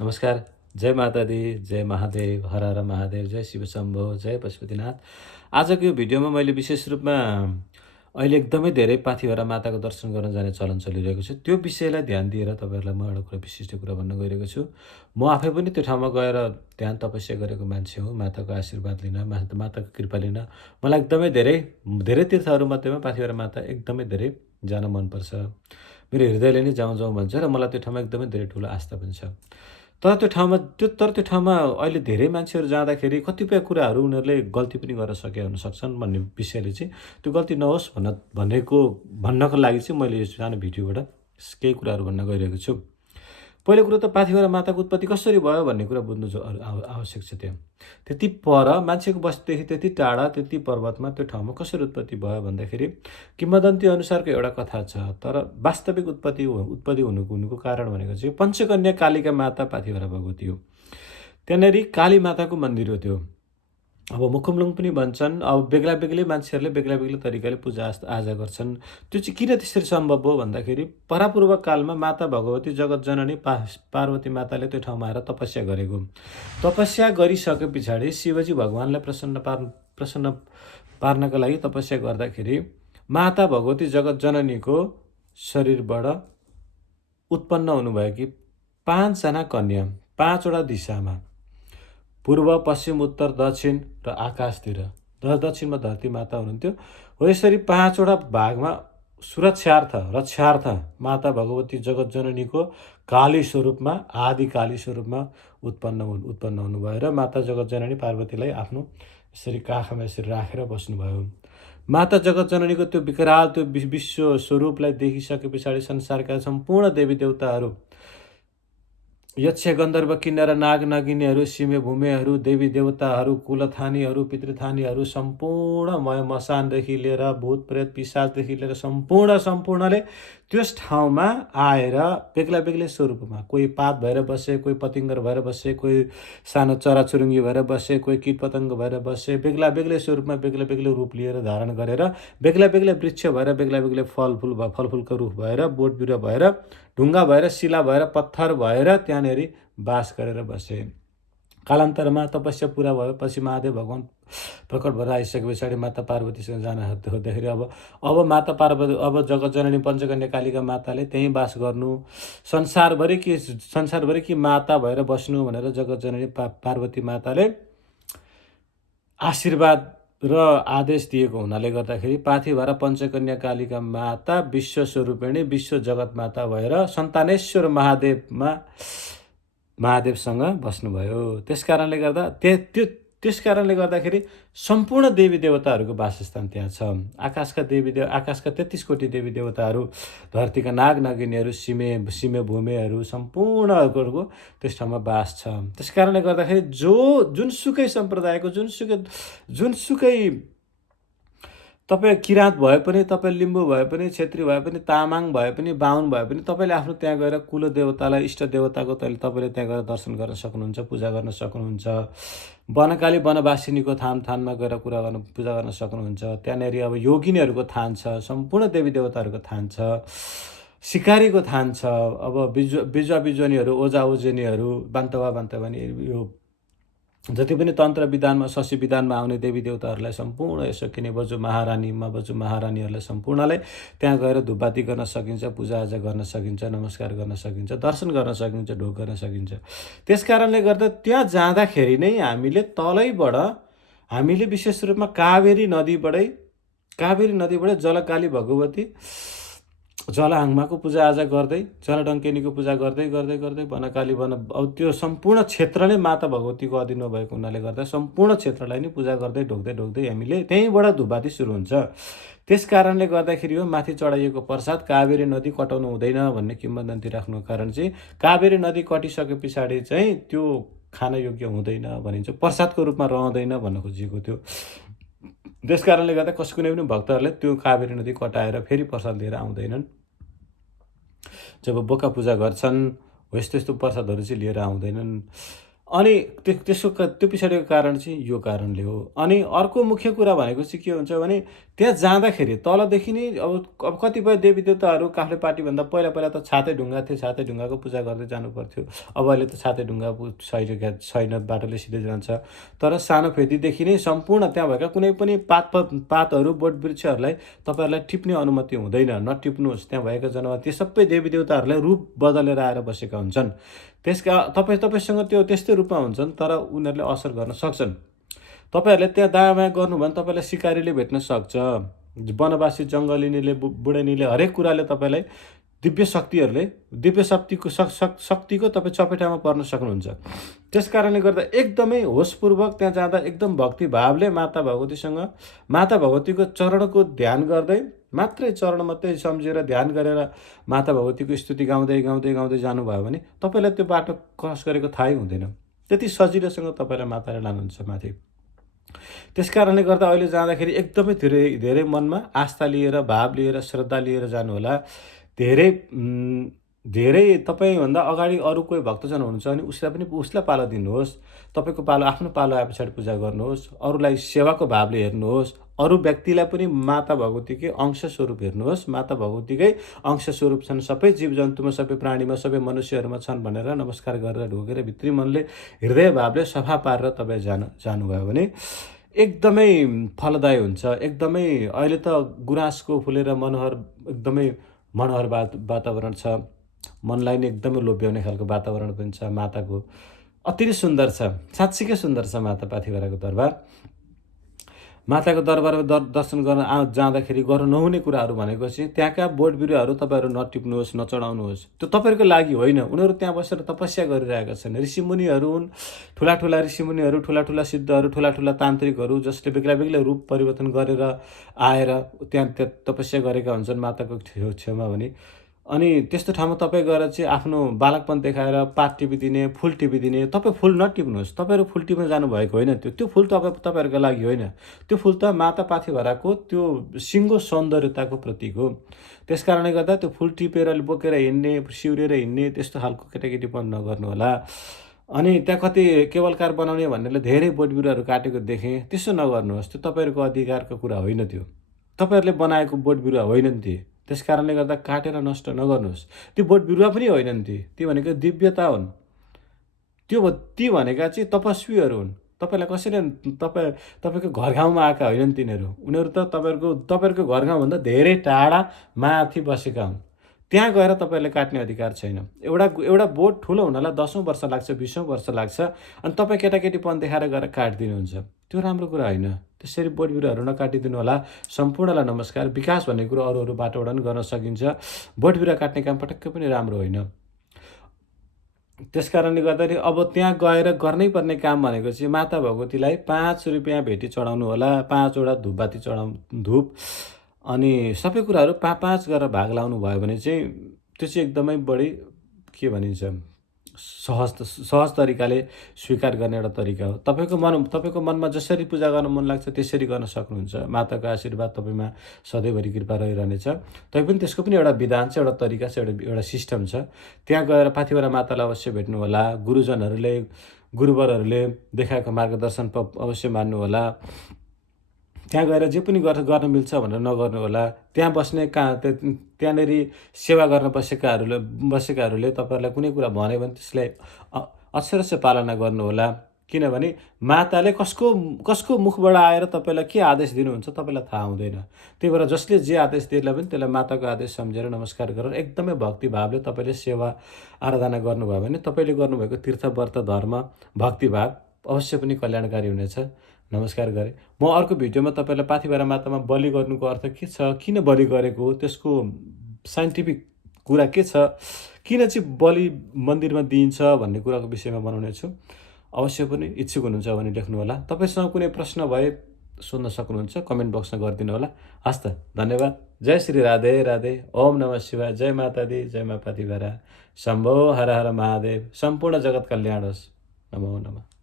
नमस्कार। जय माता दी, जय महादेव, हर हर महादेव, जय शिव शम्भो, जय पशुपतिनाथ। आजको यो भिडियोमा मैले विशेष रूपमा अहिले एकदमै धेरै पाथिभरा माताको दर्शन गर्न जाने चलन चलिरहेको छ। त्यो विषयलाई ध्यान दिएर तपाईँहरूलाई म एउटा कुरा विशिष्ट कुरा भन्न गइरहेको छु। म आफै पनि त्यो ठाउँमा गएर ध्यान तपस्या गरेको मान्छे हुँ। माताको आशीर्वाद लिन, माताको कृपा लिन मलाई एकदमै धेरै धेरै तीर्थहरूमध्येमा पाथिभरा माता एकदमै धेरै जान मनपर्छ। मेरो हृदयले नै जाउँ जाउँ भन्छ र मलाई त्यो ठाउँमा एकदमै धेरै ठुलो आस्था पनि छ। तर त्यो ठाउँमा अहिले धेरै मान्छेहरू जाँदाखेरि कतिपय कुराहरू उनीहरूले गल्ती पनि गर्न सके हुन सक्छन् भन्ने विषयले चाहिँ त्यो गल्ती नहोस् भन्नको लागि चाहिँ मैले यो सानो भिडियोबाट केही कुराहरू भन्न गइरहेको छु। पहिलो कुरो त पाथिभरा माताको उत्पत्ति कसरी भयो भन्ने कुरा बुझ्नु आवश्यक छ त्यहाँ। त्यति पर मान्छेको बस्तीदेखि त्यति टाढा त्यति पर्वतमा त्यो ठाउँमा कसरी उत्पत्ति भयो भन्दाखेरि किंवदन्ती अनुसारको एउटा कथा छ। तर वास्तविक उत्पत्ति हुनुको कारण भनेको चाहिँ पञ्चकन्या कालिका माता पाथिभरा भगवती हो। त्यहाँनेरि काली माताको मन्दिर हो त्यो। अब मुखुमलुङ पनि भन्छन्। अब बेग्ला-बेग्लै मान्छेहरूले बेग्ला-बेग्लै तरिकाले पूजा-आजा गर्छन्। त्यो चाहिँ किन त्यसरी सम्भव हो भन्दाखेरि परापूर्व कालमा माता भगवती जगत जननी पार्वती माताले त्यो ठाउँमा आएर तपस्या गरेको। तपस्या गरिसके पछाडि शिवजी भगवानलाई प्रसन्न पार्नका लागि तपस्या गर्दाखेरि माता भगवती जगत जननीको शरीरबाट उत्पन्न हुनुभएकी 5 जना कन्या 5 वटा दिशामा पूर्व, पश्चिम, उत्तर, दक्षिण र आकाशतिर। दक्षिणमा धरती माता हुनुहुन्थ्यो। हो यसरी 5 वटा भागमा रक्षार्थ माता भगवती जगत जननीको काली स्वरूपमा, आदि काली स्वरूपमा उत्पन्न हुनुभयो र माता जगत जननी पार्वतीलाई आफ्नो यसरी काखमा यसरी राखेर बस्नुभयो। माता जगत जननीको त्यो विकराल त्यो विश्व स्वरूपलाई देखिसके पछाडि संसारका सम्पूर्ण देवी देवताहरू, यक्ष गन्धर्व किन्नर नाग नगिनीहरू, सिमे भूमेहरू, देवी देवताहरू, कुलथानीहरू, पितृथानीहरू सम्पूर्ण मसानदेखि लिएर भूत प्रेत पिशाचदेखि लिएर सम्पूर्णले त्यस ठाउँमा आएर बेग्ला बेग्लै स्वरूपमा, कोही पात भएर बसे, कोही पतिङ्गर भएर बसे, कोही सानो चराचुरुङ्गी भएर बसे, कोही कीटपतङ्ग भएर बसे, बेग्ला बेग्लै स्वरूपमा बेग्ला बेग्लै रूप लिएर धारण गरेर बेग्ला बेग्लै वृक्ष भएर बेग्ला बेग्लै फलफुलको रुख भएर, बोट बिरुवा भएर, ढुङ्गा भएर, शिला भएर, पत्थर भएर त्यहाँनेरि वास गरेर बसे। कालान्तरमा तपस्या पुरा भएपछि महादेव भगवान प्रकट भएर आइसके पछाडि माता पार्वतीसँग जान हुँदाखेरि अब माता पार्वती, अब जगत जननी पञ्चकन्या कालिका माताले त्यहीँ वास गर्नु, संसारभरिकी माता भएर बस्नु भनेर जगत जननी पार्वती माताले आशीर्वाद र आदेश दिएको हुनाले गर्दाखेरि पाथिभरा पञ्चकन्या कालिका माता विश्व स्वरूपिणी, विश्व जगत माता भएर सन्तानेश्वर महादेवसँग बस्नुभयो। त्यसकारणले गर्दाखेरि सम्पूर्ण देवी देवताहरूको वासस्थान त्यहाँ छ। आकाशका 33 कोटी देवी देवताहरू, धरतीका नाग नगिनीहरू, सिमे भूमेहरू सम्पूर्णहरूको त्यस ठाउँमा वास छ। त्यसकारणले गर्दाखेरि जुनसुकै सम्प्रदायको जुनसुकै तपाईँ किराँत भए पनि, तपाईँ लिम्बू भए पनि, क्षेत्री भए पनि, तामाङ भए पनि, बाहुन भए पनि तपाईँले आफ्नो त्यहाँ गएर कुल देवतालाई, इष्ट देवताको तपाईँले त्यहाँ गएर दर्शन गर्न सक्नुहुन्छ, पूजा गर्न सक्नुहुन्छ। वनकाली वनवासिनीको थानमा गएर पूजा गर्न सक्नुहुन्छ। त्यहाँनेरि अब योगिनीहरूको थान छ, सम्पूर्ण देवी देवताहरूको थान छ, सिकारीको थान छ। अब बिजुवा-बिजुवानीहरू, ओजा-ओजेनीहरू, बान्तवा-बान्तवानी, यो जति पनि तन्त्र विधानमा, शशी विधानमा आउने देवी देवताहरूलाई सम्पूर्ण यसो किने बजु महारानीहरूलाई सम्पूर्णलाई त्यहाँ गएर धुपबाती गर्न सकिन्छ, पूजाआजा गर्न सकिन्छ, नमस्कार गर्न सकिन्छ, दर्शन गर्न सकिन्छ, ढोग गर्न सकिन्छ। त्यस कारणले गर्दा त्यहाँ जाँदाखेरि नै हामीले विशेष रूपमा कावेरी नदीबाटै जलकाली भगवती, जलआङ्माको पूजाआजा गर्दै, जलडङ्केनीको पूजा गर्दै वनकाली अब त्यो सम्पूर्ण क्षेत्र नै माता भगवतीको अधीनमा भएको हुनाले गर्दा सम्पूर्ण क्षेत्रलाई नै पूजा गर्दै ढोग्दै हामीले त्यहीँबाट धुपबाती सुरु हुन्छ। त्यस कारणले गर्दाखेरि यो माथि चढाइएको प्रसाद कावेरी नदी कटाउनु हुँदैन भन्ने किंवदन्ती राख्नुको कारण चाहिँ कावेरी नदी कटिसके पछाडि चाहिँ त्यो खान योग्य हुँदैन भनिन्छ, प्रसादको रूपमा रहँदैन भन्न खोजिएको थियो। त्यस कारणले गर्दा कुनै पनि भक्तहरूले त्यो कावेरी नदी कटाएर फेरि प्रसाद लिएर आउँदैनन्। जब बोका पूजा गर्छन् हो यस्तो प्रसादहरू चाहिँ लिएर आउँदैनन्। अनि त्यो पछाडिको कारण चाहिँ यो कारणले हो। अनि अर्को मुख्य कुरा भनेको चाहिँ के हुन्छ भने त्यहाँ जाँदाखेरि तलदेखि नै अब कतिपय देवी देवताहरू काफ्ले पार्टीभन्दा पहिला पहिला त छाते ढुङ्गा थिए, छाते ढुङ्गाको पूजा गर्दै जानुपर्थ्यो। अब अहिले त छाते ढुङ्गा छैन, छैन, बाटोले सिधै जान्छ। तर सानो फेदीदेखि नै सम्पूर्ण त्यहाँ भएका कुनै पनि पातहरू, बोटवृक्षहरूलाई तपाईँहरूलाई टिप्ने अनुमति हुँदैन, नटिप्नुहोस्। त्यहाँ भएका जनावर ती सबै देवी देवताहरूलाई रूप बदलेर आएर बसेका हुन्छन्। तपाईँसँग त्यो त्यस्तै रूपमा हुन्छन्, तर उनीहरूले असर गर्न सक्छन्। तपाईँहरूले त्यहाँ दायाँ-बायाँ गर्नुभयो भने तपाईँलाई सिकारीले भेट्न सक्छ। वनवासी जङ्गलिनीले, बुढेनीले, हरेक कुराले तपाईँलाई दिव्य शक्तिको तपाईँ चपेटामा पर्न सक्नुहुन्छ। त्यस कारणले गर्दा एकदमै होसपूर्वक त्यहाँ जाँदा एकदम भक्तिभावले माता भगवतीको चरणको ध्यान गर्दै, मात्रै चरण मात्रै सम्झेर ध्यान गरेर माता भगवतीको स्तुति गाउँदै गाउँदै गाउँदै जानुभयो भने तपाईँलाई त्यो बाटो क्रस गरेको थाहै हुँदैन। त्यति सजिलोसँग तपाईँलाई माताले लानुहुन्छ माथि। त्यस कारणले गर्दा अहिले जाँदाखेरि एकदमै धेरै धेरै मनमा आस्था लिएर, भाव लिएर, श्रद्धा लिएर जानुहोला। धेरै तपाईँभन्दा अगाडि अरू कोही भक्तजन हुनुहुन्छ भने उसलाई पालो दिनुहोस्। तपाईँको पालो, आफ्नो पालो आए पछाडि पूजा गर्नुहोस्। अरूलाई सेवाको भावले हेर्नुहोस्। अरू व्यक्तिलाई पनि माता भगवतीकै अंश स्वरूप हेर्नुहोस्। माता भगवतीकै अंश स्वरूप छन् सबै जीवजन्तुमा, सबै प्राणीमा, सबै मनुष्यहरूमा छन् भनेर नमस्कार गरेर ढोगेर भित्री मनले, हृदय भावले सफा पारेर तपाईँ जानुभयो भने एकदमै फलदायी हुन्छ। एकदमै अहिले त गुराँसको फुलेर एकदमै मनोहर वातावरण छ। मनलाई नै एकदमै लोभ्याउने खालको वातावरण पनि छ। माताको अति नै सुन्दर छ, साँच्चीकै सुन्दर छ माता पाथिभराको दरबार। माताको दरबारमा दर्शन गर्न जाँदाखेरि गर्नु नहुने कुराहरू भनेको चाहिँ त्यहाँका बोट बिरुवाहरू तपाईँहरू नटिप्नुहोस्, नचढाउनुहोस्। त्यो तपाईँहरूको लागि होइन, उनीहरू त्यहाँ बसेर तपस्या गरिरहेका छन्। ऋषिमुनिहरू हुन्, ठुला ऋषिमुनिहरू, ठुला सिद्धहरू, ठुला तान्त्रिकहरू, जसले बेग्ला रूप परिवर्तन गरेर आएर त्यहाँ तपस्या गरेका हुन्छन् माताको छेउमा भने। अनि त्यस्तो ठाउँमा तपाईँ गएर चाहिँ आफ्नो बालकपन देखाएर पात टिपिदिने, फुल टिपिदिने। तपाईँ फुल नटिप्नुहोस्। तपाईँहरू फुल टिप्न जानुभएको होइन। त्यो फुल तपाईँहरूको लागि होइन। त्यो फुल त माता पाथिभराको त्यो सिङ्गो सौन्दर्यताको प्रतीक हो। त्यस कारणले गर्दा त्यो फुल टिपेर बोकेर हिँड्ने, सिउरेर हिँड्ने त्यस्तो खालको केटाकेटीपन नगर्नुहोला। अनि त्यहाँ कति केवलकार बनाउने भन्नेले धेरै बोट बिरुवाहरू काटेको देखेँ। त्यसो नगर्नुहोस्। त्यो तपाईँहरूको अधिकारको कुरा होइन। त्यो तपाईँहरूले बनाएको बोट बिरुवा होइनन् ती। त्यस कारणले गर्दा काटेर नष्ट नगर्नुहोस्। त्यो बोट बिरुवा पनि होइनन् ती भनेको दिव्यता हुन्। ती भनेका चाहिँ तपस्वीहरू हुन्। तपाईँलाई कसैले तपाईँको घर गाउँमा आएका होइनन् तिनीहरू। उनीहरू त तपाईँहरूको घर गाउँभन्दा धेरै टाढा माथि बसेका हुन्। त्यहाँ गएर तपाईँले काट्ने अधिकार छैन। एउटा बोट ठुलो हुनलाई 10औँ वर्ष लाग्छ, 20औँ वर्ष लाग्छ, अनि तपाईँ केटाकेटीपन देखाएर गएर काटिदिनुहुन्छ। त्यो राम्रो कुरा होइन। त्यसरी बोट बिरुवाहरू नकाटिदिनु होला। सम्पूर्णलाई नमस्कार। विकास भन्ने कुरो अरू बाटोबाट पनि गर्न सकिन्छ। बोट बिरुवा काट्ने काम पटक्कै पनि राम्रो होइन। त्यस कारणले गर्दाखेरि अब त्यहाँ गएर गर्नै पर्ने काम भनेको चाहिँ माता भगवतीलाई 5 रुपियाँ भेटी चढाउनु होला, 5 वटा धुपबाती धुप, अनि सबै कुराहरू 5 गरेर भाग लाउनु भयो भने चाहिँ त्यो चाहिँ एकदमै बढी के भनिन्छ, सहज तरिकाले स्वीकार गर्ने एउटा तरिका हो। तपाईँको मनमा जसरी पूजा गर्न मन लाग्छ त्यसरी गर्न सक्नुहुन्छ। माताको आशीर्वाद तपाईँमा सधैँभरि कृपा रहिरहनेछ। तैपनि त्यसको पनि एउटा विधान छ, एउटा तरिका छ, एउटा सिस्टम छ। त्यहाँ गएर पाथिभरा मातालाई अवश्य भेट्नुहोला। गुरुवरहरूले देखाएको मार्गदर्शन अवश्य मान्नुहोला। त्यहाँ गएर जे पनि गर्न मिल्छ भनेर नगर्नु होला। त्यहाँ त्यहाँनिर सेवा गर्न बसेकाहरूले तपाईँहरूलाई कुनै कुरा भन्यो भने त्यसलाई अक्षरशः पालना गर्नुहोला। किनभने माताले कसको मुखबाट आएर तपाईँलाई के आदेश दिनुहुन्छ तपाईँलाई थाहा हुँदैन। त्यही भएर जसले जे आदेश दिएला पनि त्यसलाई माताको आदेश सम्झेर नमस्कार गरेर एकदमै भक्तिभावले तपाईँले सेवा आराधना गर्नुभयो भने तपाईँले गर्नुभएको तीर्थ व्रत धर्म भक्तिभाव अवश्य पनि कल्याणकारी हुनेछ। नमस्कार गरेँ। म अर्को भिडियोमा तपाईँलाई पाथिभरा मातामा बलि गर्नुको अर्थ के छ, किन बलि गरेको हो, त्यसको साइन्टिफिक कुरा के छ, किन चाहिँ बलि मन्दिरमा दिइन्छ भन्ने कुराको विषयमा बनाउने छु। अवश्य पनि इच्छुक हुनुहुन्छ भने लेख्नुहोला। तपाईँसँग कुनै प्रश्न भए सोध्न सक्नुहुन्छ, कमेन्ट बक्समा गरिदिनु होला। हस् त, धन्यवाद। जय श्री राधे राधे। ओम नमः शिवाय। जय माता दी, जय मा पाथिभरा। शम्भो हर हर महादेव। सम्पूर्ण जगत कल्याण होस्। नमो नमः।